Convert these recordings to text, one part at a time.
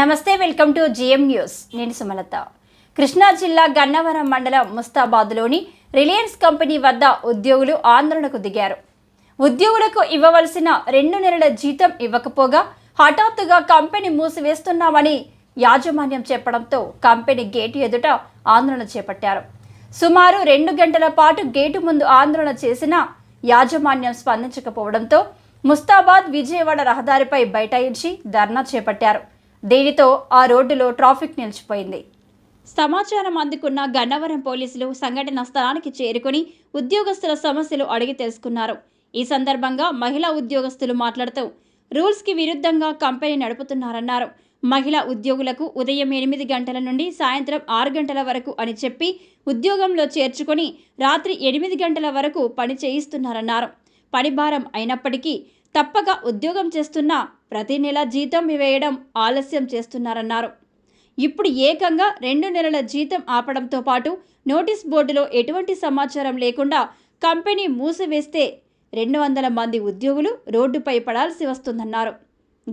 నమస్తే welcome to GM news. నేను సుమలత. కృష్ణా జిల్లా గన్నవరం మండలం ముస్తాబాద్లోని రిలయన్స్ కంపెనీ వద్ద ఉద్యోగులు ఆందోళనకు దిగారు. ఉద్యోగులకు ఇవ్వవలసిన రెండు నెలల జీతం ఇవ్వకపోగా హఠాత్తుగా కంపెనీ మూసివేస్తున్నామని యాజమాన్యం చెప్పడంతో కంపెనీ గేటు ఎదుట ఆందోళన చేపట్టారు. సుమారు రెండు గంటల పాటు గేటు ముందు ఆందోళన చేసిన యాజమాన్యం స్పందించకపోవడంతో ముస్తాబాద్ విజయవాడ రహదారిపై బైఠాయించి ధర్నా చేపట్టారు. దీనితో ఆ రోడ్డులో ట్రాఫిక్ నిలిచిపోయింది. సమాచారం అందుకున్న గన్నవరం పోలీసులు సంఘటన స్థలానికి చేరుకుని ఉద్యోగస్తుల సమస్యలు అడిగి తెలుసుకున్నారు. ఈ సందర్భంగా మహిళా ఉద్యోగస్తులు మాట్లాడుతూ రూల్స్కి విరుద్ధంగా కంపెనీ నడుపుతున్నారన్నారు. మహిళా ఉద్యోగులకు ఉదయం ఎనిమిది గంటల నుండి సాయంత్రం ఆరు గంటల వరకు అని చెప్పి ఉద్యోగంలో చేర్చుకొని రాత్రి ఎనిమిది గంటల వరకు పని చేయిస్తున్నారన్నారు. పని భారం అయినప్పటికీ తప్పక ఉద్యోగం చేస్తున్నా ప్రతి నెల జీతం వేయడం ఆలస్యం చేస్తున్నారన్నారు. ఇప్పుడు ఏకంగా రెండు నెలల జీతం ఆపడంతో పాటు నోటీస్ బోర్డులో ఎటువంటి సమాచారం లేకుండా కంపెనీ మూసివేస్తే రెండు వందల మంది ఉద్యోగులు రోడ్డుపై పడాల్సి వస్తుందన్నారు.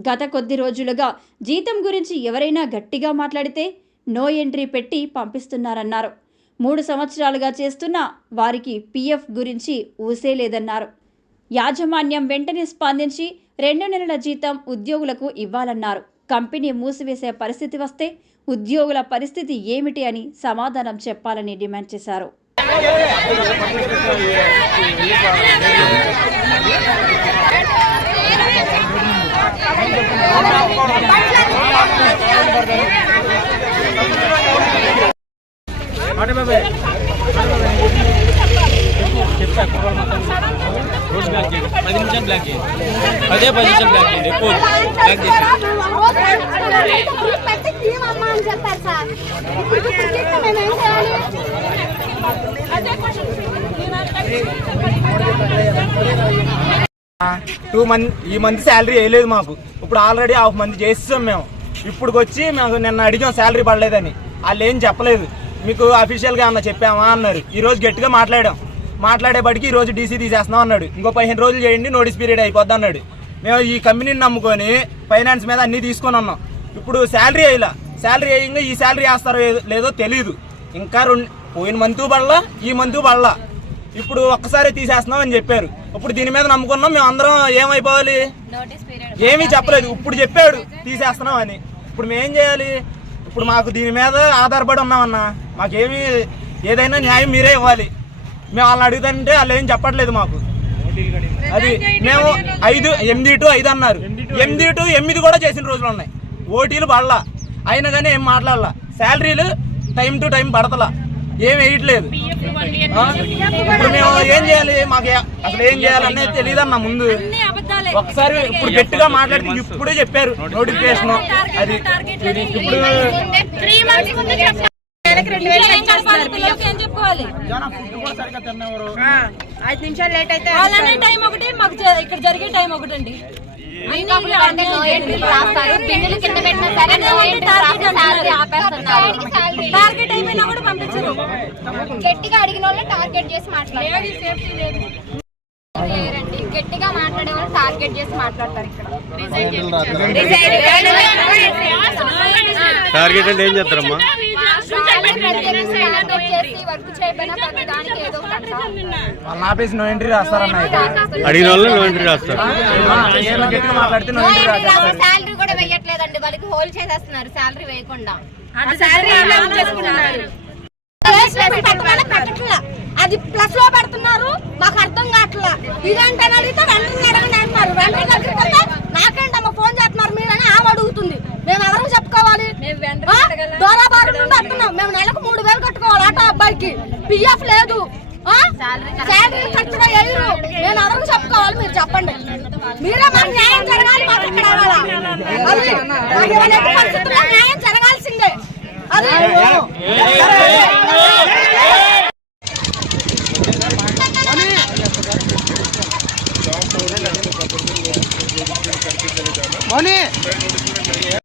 గత కొద్ది రోజులుగా జీతం గురించి ఎవరైనా గట్టిగా మాట్లాడితే నో ఎంట్రీ పెట్టి పంపిస్తున్నారన్నారు. మూడు సంవత్సరాలుగా చేస్తున్న వారికి పీఎఫ్ గురించి ఊసే లేదన్నారు. యాజమాన్యం వెంటనే స్పందించి రెండు నెలల జీతం ఉద్యోగులకు ఇవ్వాలన్నారు. కంపెనీ మూసివేసే పరిస్థితి వస్తే ఉద్యోగుల పరిస్థితి ఏమిటి అని సమాధానం చెప్పాలని డిమాండ్ చేశారు. మాట బాబే చెప్తా రోడ్ బ్లాక్ చేయండి పది నిమిషాలు బ్లాక్ చేయండి పదే పది నిమిషాలు బ్లాక్ చేయండి ఎక్కువ బ్లాక్ చేయాలి టూ మంత్ ఈ మంత్ శాలరీ వేయలేదు మాకు ఇప్పుడు ఆల్రెడీ హాఫ్ మంత్ చేస్తాం మేము ఇప్పుడు వచ్చి మాకు నిన్న అడిగాం శాలరీ పడలేదని వాళ్ళు ఏం చెప్పలేదు మీకు అఫీషియల్గా అన్న చెప్పామా అన్నారు ఈ రోజు గట్టిగా మాట్లాడాం మాట్లాడేపటికి ఈ రోజు డీసీ తీసేస్తున్నాం అన్నాడు. ఇంకో పదిహేను రోజులు చేయండి నోటీస్ పీరియడ్ అయిపోద్ది అన్నాడు. మేము ఈ కంపెనీని నమ్ముకొని ఫైనాన్స్ మీద అన్నీ తీసుకొని ఉన్నాం. ఇప్పుడు శాలరీ వేయలా? శాలరీ వేయంగా ఈ శాలరీ వేస్తారో లేదో తెలియదు ఇంకా రెండు పోయిన మంతు పడలా ఈ మంతు పడలా. ఇప్పుడు ఒక్కసారి తీసేస్తున్నాం అని చెప్పారు. ఇప్పుడు దీని మీద నమ్ముకున్నాం మేము అందరం ఏమైపోవాలి? ఏమీ చెప్పలేదు. ఇప్పుడు చెప్పాడు తీసేస్తున్నాం అని. ఇప్పుడు మేము ఏం చేయాలి? ఇప్పుడు మాకు దీని మీద ఆధారపడి ఉన్నామన్నా మాకేమి ఏదైనా న్యాయం మీరే ఇవ్వాలి. మేము వాళ్ళని అడుగుతుంటే వాళ్ళు ఏం చెప్పట్లేదు మాకు. అది మేము ఐదు ఎనిమిది టు ఐదు అన్నారు. ఎనిమిది టు ఎనిమిది కూడా చేసిన రోజులు ఉన్నాయి. ఓటీలు పడలా. అయినా కానీ ఏం మాట్లాడలా. శాలరీలు టైం టు టైం పడతలా. ఏం వేయట్లేదు? ఇప్పుడు మేము ఏం చేయాలి? మాకు అసలు ఏం చేయాలనేది తెలియదు అన్న ముందు. ఒకసారి ఇప్పుడు గట్టిగా మాట్లాడితే ఇప్పుడే చెప్పారు నోటిఫికేషన్. అది ఇప్పుడు ఐదు నిమిషాలు లేట్ అయితే వాళ్ళనే టైం ఒకటి మాకు ఇక్కడ జరిగే టైం ఒకటి అండి టార్గెట్ అయిపోయినా కూడా పంపించరు. గట్టిగా అడిగిన వాళ్ళని టార్గెట్ చేసి మాట్లాడతారు. లేరండి గట్టిగా మాట్లాడే వాళ్ళు టార్గెట్ చేసి మాట్లాడతారు ఇక్కడ. టార్గెట్ అంటే ఏం చేస్తారమ్మా? వాళ్ళని ఆపేసి నో ఎంట్రీ రాస్తారన్న. అడిగిన వాళ్ళు నో ఎంట్రీ రాస్తారు. గట్టిగా మాట్లాడితే నో ఎంట్రీ ఎంట్రీ రాసి రాస్తారు. శాలరీ కూడా వేయట్లేదండి. వాళ్ళకి హోల్ చేసేస్తున్నారు. శాలరీ వేయకుండా. అది ప్లస్లో పెడుతున్నారు. మాకు అర్థం కావట్లా. ఇదేంటి అని అడిగితే వెంటనే అడగండి అంటున్నారు. వెంటనే పిఎఫ్ లేదు. ఆ? శాలరీ ఖర్చుగా వేయరు నేను ఎవరికి చెప్పుకోవాలి మీరు చెప్పండి. మీరే మాకు న్యాయం జరగాలి మాకు ఇక్కడ పరిస్థితుల్లో న్యాయం జరగాల్సిందే. అది మౌని